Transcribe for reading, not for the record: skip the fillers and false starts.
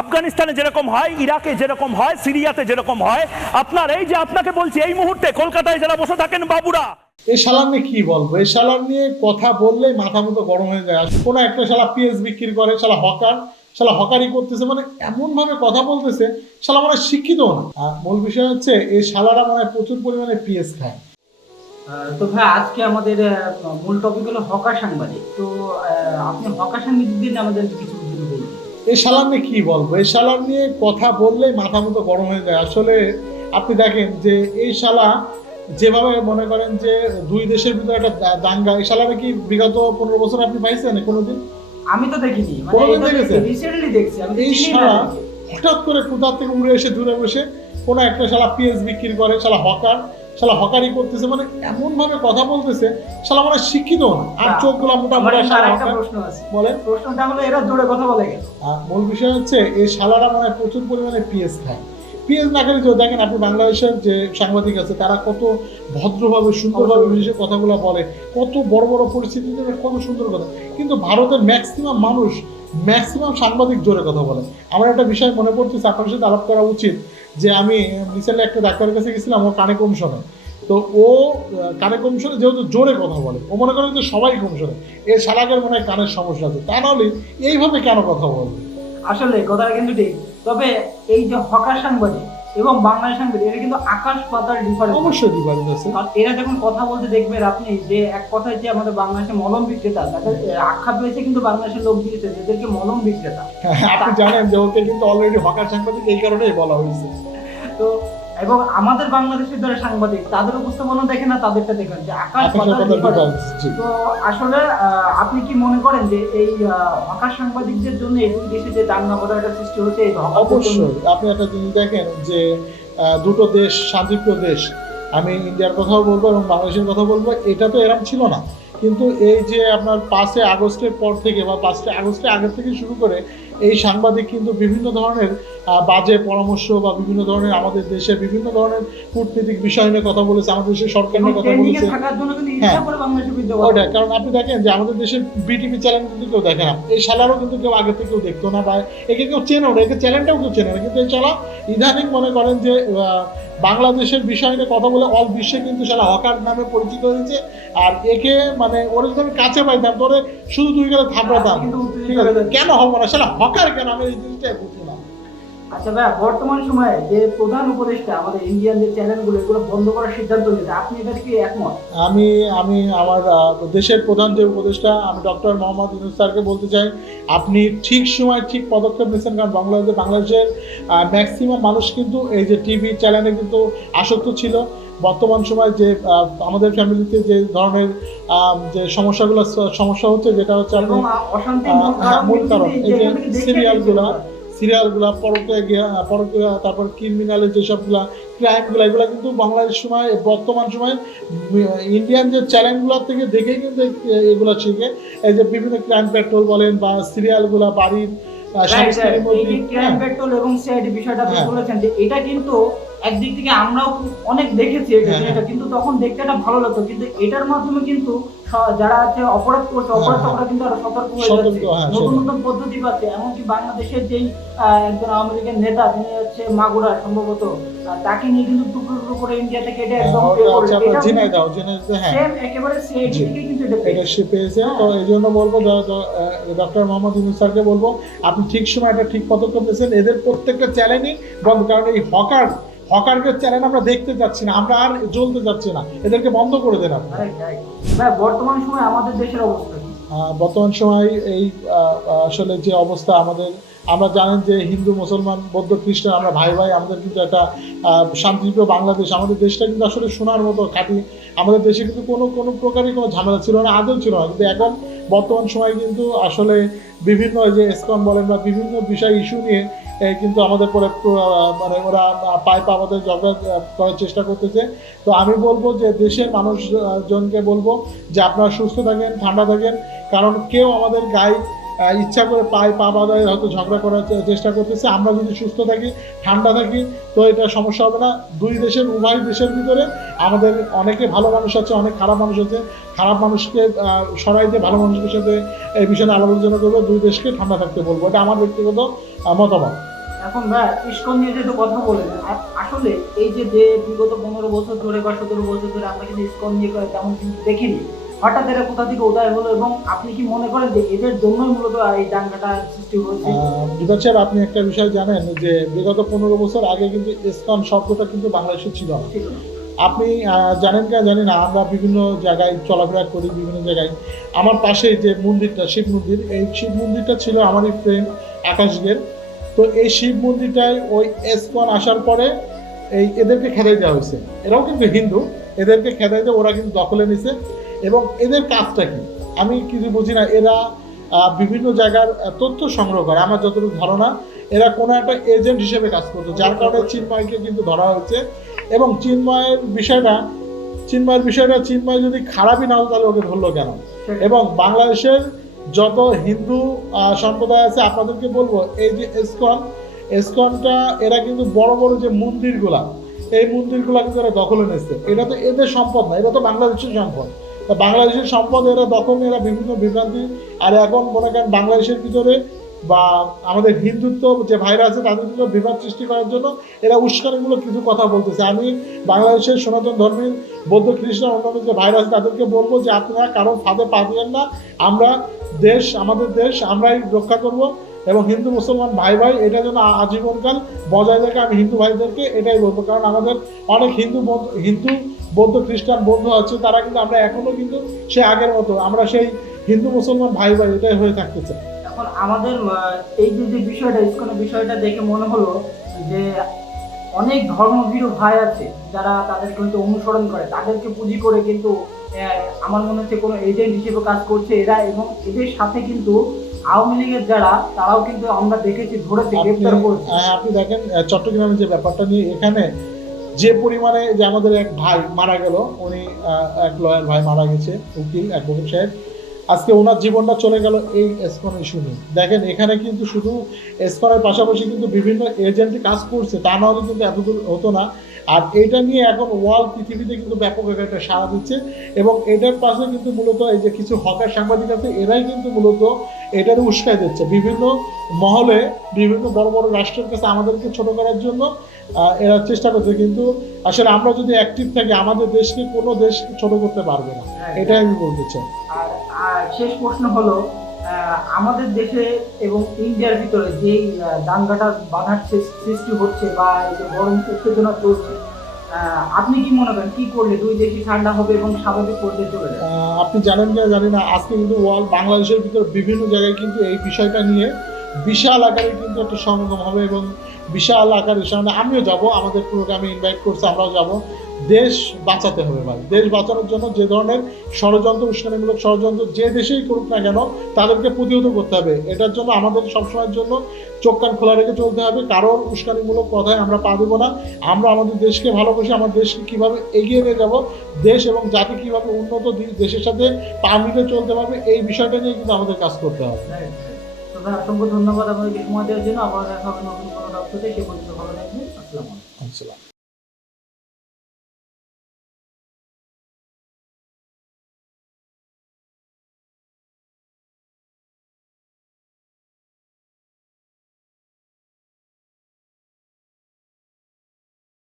আফগানিস্তানে যেরকম হয়, ইরাকে যেরকম হয়, সিরিয়াতে যেরকম হয়, আপনার এই যে আপনাকে বলছি এই মুহূর্তে কলকাতায় যারা বসে থাকেন বাবুরা, এই শালার নিয়ে কি বলবো? এই শালার নিয়ে কথা বললেই মাথা মতো গরম হয়ে যায়। কোনো একটা শালা পিএস বিক্রি করে, শালা হকার, শালা হকারি করতেছে, মানে এমন ভাবে কথা বলতেছে, শালা মানে শিক্ষিত না। আর মূল বিষয় হচ্ছে এই শালারা মানে প্রচুর পরিমাণে পিএস খায়। তো ভাই আজকে আমাদের মূল টপিক হলো হকার সাংবাদিক। তো আপনি হকার সাংবাদিকদের নিয়ে আমাদের কিছু বলবেন? এই শালার নিয়ে কি বলবো? এই শালার নিয়ে কথা বললেই মাথা মতো গরম হয়ে যায়। আসলে আপনি দেখেন যে এই শালা যেভাবে মনে করেন যে দুই দেশের ভিতরে একটা দাঙ্গা, এই শালারা কি বিগত 15 বছর আপনি পাইছেন কোনোদিন? আমি তো দেখিনি, মানে কোনোদিন এটা দেখেছেন? রিসেন্টলি দেখছি। আমি তো এই চিনি না শালা তাকে। হঠাৎ করে কোথা থেকে উড়ে এসে দূরে বসে কোনো একটা শালা পিএস বিক্রি করে, শালা হকার, শালা হকারি করতেছে, মানে এমন ভাবে কথা বলতেছে, শালা মানে শিক্ষিত না। আর চোখগুলা মোটা আমার মোটা এখানে শালা আরেকটা হকার। প্রশ্ন আছে। বলেন। প্রশ্নটা হলো এরা জোরে কথা বলে কেন? মূল বিষয় হচ্ছে এই শালারা মানে প্রচুর পরিমাণে পিএস খায়। পিএস না খেলে তো দেখেন আপনি বাংলাদেশের যে সাংবাদিক আছে তারা কত ভদ্রভাবে সুন্দরভাবে নিজের কথাগুলো বলে, কত বড় বড় পরিস্থিতিতে কত সুন্দর কথা। কিন্তু ভারতের ম্যাক্সিমাম সাংবাদিক জোরে কথা বলে। আমার একটা বিষয় মনে পড়তেছে, আপনার সাথে আলাপ করা উচিত যে আমি রিসেন্টলি একটা ডাক্তারের কাছে গেছিলাম, ও কানে কম শোনে। তো ও কানে কম শোনে, যেহেতু জোরে কথা বলে, ও মনে করেন যে সবাই কম শোনে, এর শালাকের মনে হয় কানের সমস্যা আছে, তা নাহলে এইভাবে কেন কথা বলবে? আসলে কথাটা কিন্তু ঠিক। তবে এই যে হকার সাংবাদিক এবং বাংলাদেশ সাংবাদিক, এটা কিন্তু আকাশ পাতাল ডিফারেন্স। অবশ্যই ডিফারেন্স আছে। কারণ এরা যখন কথা বলতে দেখবেন আপনি, যে এক কথায় যে আমাদের বাংলাদেশে মলম বিক্রেতা, তাদের আখ্যা পেয়েছে কিন্তু বাংলাদেশের লোক দিয়েছে এদেরকে মলম বিক্রেতা। আপনি জানেন যে ওকে কিন্তু অলরেডি হকার সাংবাদিক এই কারণেই বলা হয়েছে। তো এবং আমাদের বাংলাদেশের যারা সাংবাদিক তাদের উপস্থাপনা দেখেন না, তাদেরটা দেখেন যে আকাশ পাতাল ডিফারেন্স। তো আসলে আপনি কি মনে করেন যে এই হকার সাংবাদিকদের জন্য এই দুই দেশে যে দাঙ্গা বাঁধাটা সৃষ্টি হচ্ছে এই অবশ্যই আপনি একটা জিনিস দেখেন যে দুটো দেশ শান্তিপ্রিয় দেশ, আমি ইন্ডিয়ার কথাও বলবো এবং বাংলাদেশের কথা বলবো, এটা তো এরকম ছিল না। কিন্তু এই যে আপনার 5 আগস্টের পর থেকে বা 5 আগস্টের আগের থেকে শুরু করে এই সাংবাদিক কিন্তু বিভিন্ন ধরনের বাজে পরামর্শ বা বিভিন্ন ধরনের আমাদের দেশের বিভিন্ন ধরনের কূটনীতিক বিষয় নিয়ে কথা বলেছে, আমাদের দেশের সরকার নিয়ে কথা বলেছে। হ্যাঁ, ওটা কারণ আপনি দেখেন যে আমাদের দেশের বিটিভি চ্যানেল কিন্তু কেউ দেখে না, এই শালারও কিন্তু কেউ আগে থেকে কেউ দেখতো না বা একে কেউ চেনেও না, একে চ্যানেলটাও কেউ চেনে না। কিন্তু এই শালা ইদানিং মনে করেন যে বাংলাদেশের বিষয় নিয়ে কথা বলে অল বিশ্বে কিন্তু শালা হকার নামে পরিচিত হয়েছে। আর একে মানে ওর যদি আমি কাছে পাইতাম তোরে শুধু তুই গেলে থাপড়াতাম, ঠিক আছে? কেন হবো না শালা হকার কেন, আমি এই জিনিসটাই বুঝি না। আচ্ছা ভাই, বর্তমান সময়ে যে প্রধান উপদেষ্টা আমাদের ইন্ডিয়ান যে চ্যানেলগুলো এগুলো বন্ধ করার সিদ্ধান্ত নিয়েছে, আপনি এটাতে কি একমত? আমি আমি আমার দেশের প্রধান যে উপদেষ্টা, আমি ডক্টর মোহাম্মদ ইউনূস স্যারকে বলতে চাই, আপনি ঠিক সময় ঠিক পদক্ষেপ নিয়েছেন। কারণ বাংলাদেশের ম্যাক্সিমাম মানুষ কিন্তু এই যে টিভি চ্যানেলে কিন্তু আসক্ত ছিল। বর্তমান সময় যে আমাদের ফ্যামিলিতে যে ধরনের যে সমস্যা হচ্ছে, যেটা হচ্ছে এবং অশান্তি মূল কারণ এই যে সিরিয়ালগুলা পরকীয়া, তারপর ক্রিমিনালের যেসবগুলা ক্রাইমগুলো, এগুলো কিন্তু বাংলাদেশ সময় বর্তমান সময় ইন্ডিয়ান যে চ্যানেলগুলোর থেকে দেখেই কিন্তু এগুলো শিখে। এই যে বিভিন্ন ক্রাইম পেট্রোল বলেন বা সিরিয়ালগুলা বাড়ির ক্রাইম পেট্রোল এবং সিআইডি বিষয়টা আপনি বলেছেন যে এটা কিন্তু একদিক থেকে আমরাও অনেক দেখেছি এটা, কিন্তু তখন দেখতে এটা ভালো লাগতো। কিন্তু এটার মাধ্যমে কিন্তু যারা আছে অপরাধ করছে, অপরাধীরা কিন্তু আরো সতর্ক হয়ে যাচ্ছে, নতুন নতুন পদ্ধতি পাচ্ছে। এমনকি বাংলাদেশের যেই একজন আওয়ামী লীগের নেতা, তিনি হচ্ছে মাগুরা সম্ভবত, তাকে নিয়ে কিন্তু টুকরো টুকরো করে ইন্ডিয়া থেকে এটা একদম একেবারে সিআইডি থেকে কিন্তু এটা পেয়েছে। তো এই জন্য বলবো ডক্টর মোহাম্মদ ইউনূস স্যারকে বলবো, আপনি ঠিক সময় একটা ঠিক পদক্ষেপ নিয়েছেন। এদের প্রত্যেকটা চ্যানেলই বন্ধ, কারণ এই হকারকে চ্যানেল আমরা দেখতে যাচ্ছি না, আমরা আর জ্বলতে যাচ্ছি না, এদেরকে বন্ধ করে দেন আপনি। বর্তমান সময় আমাদের দেশের অবস্থা কি? বর্তমান সময় এই আসলে যে অবস্থা আমাদের, আমরা জানেন যে হিন্দু মুসলমান বৌদ্ধ খ্রিস্টান আমরা ভাই ভাই, আমাদের কিন্তু একটা শান্তিপ্রিয় বাংলাদেশ, আমাদের দেশটা কিন্তু আসলে সোনার মতো খাঁটি। আমাদের দেশে কিন্তু কোনো প্রকারই কোনো ঝামেলা ছিল না, আদৌ ছিল না। কিন্তু এখন বর্তমান সময় কিন্তু আসলে বিভিন্ন যে এসকন বলেন বা বিভিন্ন বিষয় ইস্যু নিয়ে কিন্তু আমাদের পরে মানে ওরা পাইপ আমাদের ঝগড়া করার চেষ্টা করতেছে। তো আমি বলবো যে দেশের মানুষজনকে বলবো যে আপনারা সুস্থ থাকেন, ঠান্ডা থাকেন, কারণ কেউ আমাদের গায়ে ইচ্ছা করে পায়ে পা বাঁধায় হয়তো ঝগড়া করার চেষ্টা করতেছে। আমরা যদি সুস্থ থাকি, ঠান্ডা থাকি, তো এটা সমস্যা হবে না। দুই দেশের, উভয় দেশের ভিতরে আমাদের অনেকে ভালো মানুষ আছে, অনেক খারাপ মানুষ আছে। খারাপ মানুষকে সরাই দিয়ে ভালো মানুষের সাথে এই বিষয়ে আলাপ আলোচনা করবো, দুই দেশকে ঠান্ডা থাকতে বলবো। এটা আমার ব্যক্তিগত মতামত। এখন ভাই ইসকন নিয়ে যেহেতু কথা বলেন, আসলে এই যে বিগত 15 বছর ধরে বা 17 বছর ধরে আমরা কিন্তু ইসকন নিয়ে তেমন কিন্তু দেখিনি, হঠাৎ এরা কোথা থেকে উদয় হলো, এবং আপনি কি মনে করেন যে এদের জন্যই মূলত এই দাঙ্গাটা সৃষ্টি হয়েছে? বিভাগ সাহেব, আপনি একটা বিষয় জানেন যে বিগত 15 বছর আগে কিন্তু ইসকন শব্দটা কিন্তু বাংলাদেশে ছিল না। আপনি জানেন কি জানি না, আমরা বিভিন্ন জায়গায় চলাফেরা করি, বিভিন্ন জায়গায়। আমার পাশে যে মন্দিরটা, শিব মন্দির, এই শিব মন্দিরটা ছিল আমারই ফ্রেন্ড আকাশদের। তো এই শিব মন্দিরটায় ওই ইসকন আসার পরে এদেরকে খেদাই দেওয়া হয়েছে। এরাও কিন্তু হিন্দু, এদেরকে খেদাই দিয়ে ওরা কিন্তু দখলে নিছে। এবং এদের কাজটা কি আমি কিছু বুঝি না। এরা বিভিন্ন জায়গার তথ্য সংগ্রহ করে, আমার যতটুকু ধারণা এরা কোনো একটা এজেন্ট হিসেবে কাজ করতো, যার কারণে চিন্ময়কে কিন্তু ধরা হয়েছে। এবং চিন্ময় যদি খারাপই না হতো তাহলে ওকে ধরলো কেন? এবং বাংলাদেশের যত হিন্দু সম্প্রদায় আছে, আপনাদেরকে বলবো, এই যে ইসকনটা এরা কিন্তু বড় বড় যে মন্দিরগুলা, এই মন্দিরগুলা কিন্তু এরা দখলে নিচ্ছে। এটা তো এদের সম্পদ না, এটা তো বাংলাদেশের সম্পদ। বাংলাদেশের সম্পদ এরা দখল, এরা বিভিন্ন বিভ্রান্তি। আর এখন মনে করেন বাংলাদেশের ভিতরে বা আমাদের হিন্দুত্ব যে ভাইরা আছে তাদের ভিতরে বিভাদ সৃষ্টি করার জন্য এরা উস্কানিমূলক কিছু কথা বলতেছে। আমি বাংলাদেশের সনাতন ধর্মের বৌদ্ধ খ্রিস্টান অন্যান্য যে ভাইরা আছে তাদেরকে বলবো যে আপনারা কারোর ফাঁদে পা দিবেন না। আমরা আমাদের দেশ আমরাই রক্ষা করব, এবং হিন্দু মুসলমান ভাই এটা যেন আজীবনকাল বজায় থাকে। আমি হিন্দু ভাইদেরকে এটাই বলবো, কারণ আমাদের অনেক হিন্দু বৌদ্ধ খ্রিস্টান বন্ধু আছে, তারা কিন্তু আমরা এখনো কিন্তু সে আগের মতো আমরা সেই হিন্দু মুসলমান ভাই এটাই হয়ে থাকতে চাই। এখন আমাদের এই যে বিষয়টা, ইসকনের বিষয়টা দেখে মনে হলো যে অনেক ধর্মভীরু ভাই আছে যারা তাদেরকে কিন্তু অনুসরণ করে, তাদেরকে পুঁজি করে কিন্তু আমার মনে হচ্ছে কোনো এজেন্ট হিসেবে কাজ করছে এরা। এবং এদের সাথে কিন্তু আওয়ামী লীগের যারা, তারাও কিন্তু আমরা দেখেছি ধরেছে, গ্রেফতার করছে। আপনি দেখেন চট্টগ্রামের যে ব্যাপারটা নিয়ে, এখানে যে পরিমাণে যে আমাদের এক ভাই মারা গেল, উনি এক লয়ার ভাই মারা গেছে, উকিল অ্যাডভোকেট সাহেব, আজকে ওনার জীবনটা চলে গেল এই ইসকন ইস্যু নিয়ে। দেখেন এখানে কিন্তু শুধু ইসকনের পাশাপাশি কিন্তু বিভিন্ন এজেন্টই কাজ করছে, তা না হলে কিন্তু এতদূর হতো না। আর এটা নিয়ে এখন ওয়ার্ল্ড পৃথিবীতে কিন্তু ব্যাপক একটা সাড়া দিচ্ছে। এবং এটার পাশে কিন্তু মূলত এই যে কিছু হকার সাংবাদিক আছে, এরাই কিন্তু মূলত এটার উস্কাই দিচ্ছে বিভিন্ন মহলে, বিভিন্ন বড় বড় রাষ্ট্রের কাছে আমাদেরকে ছোট করার জন্য এরা চেষ্টা করছে। কিন্তু আসলে আমরা যদি অ্যাক্টিভ থাকি, আমাদের দেশকে কোনো দেশ ছোট করতে পারবে না, এটাই আমি বলতে চাই। আর শেষ প্রশ্ন হলো, আমাদের দেশে এবং ইন্ডিয়ার ভিতরে যে দাঙ্গাটা বাধার সৃষ্টি হচ্ছে বা এই যে গরম উত্তেজনা চলছে, আপনি কি মনে করেন কি করলে দুই দেশই ঠান্ডা হবে এবং স্বাভাবিক পর্যায়ে চলে যাবে? আপনি জানেন কি জানি না, আজকে কিন্তু বাংলাদেশের ভিতরে বিভিন্ন জায়গায় কিন্তু এই বিষয়টা নিয়ে বিশাল আকারে কিন্তু একটা সমাগম হবে, এবং বিশাল আকারের সামনে আমিও যাব, আমাদের প্রোগ্রামে ইনভাইট করছে, আমরাও যাব। দেশ বাঁচাতে হবে ভাই। দেশ বাঁচানোর জন্য যে ধরনের ষড়যন্ত্র, উস্কানিমূলক ষড়যন্ত্র যে দেশেই করুক না কেন, তাদেরকে প্রতিহত করতে হবে। এটার জন্য আমাদের সবসময়ের জন্য চোখ কান খোলা রেখে চলতে হবে। কারোর উস্কানিমূলক কথায় আমরা পা দেবো না। আমরা আমাদের দেশকে ভালোবাসি, আমার দেশকে কীভাবে এগিয়ে নিয়ে যাব, দেশ এবং জাতি কীভাবে উন্নত দেশের সাথে পা মিলে চলতে পারবে, এই বিষয়টা নিয়ে কিন্তু আমাদের কাজ করতে হবে। অসংখ্য ধন্যবাদ আপনাদেরকে সময় দেওয়ার জন্য। আবার দেখা হবে নতুন কোনো তথ্যতে, সে পর্যন্ত ভালো থাকবেন।